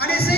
आणि श्री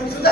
Quali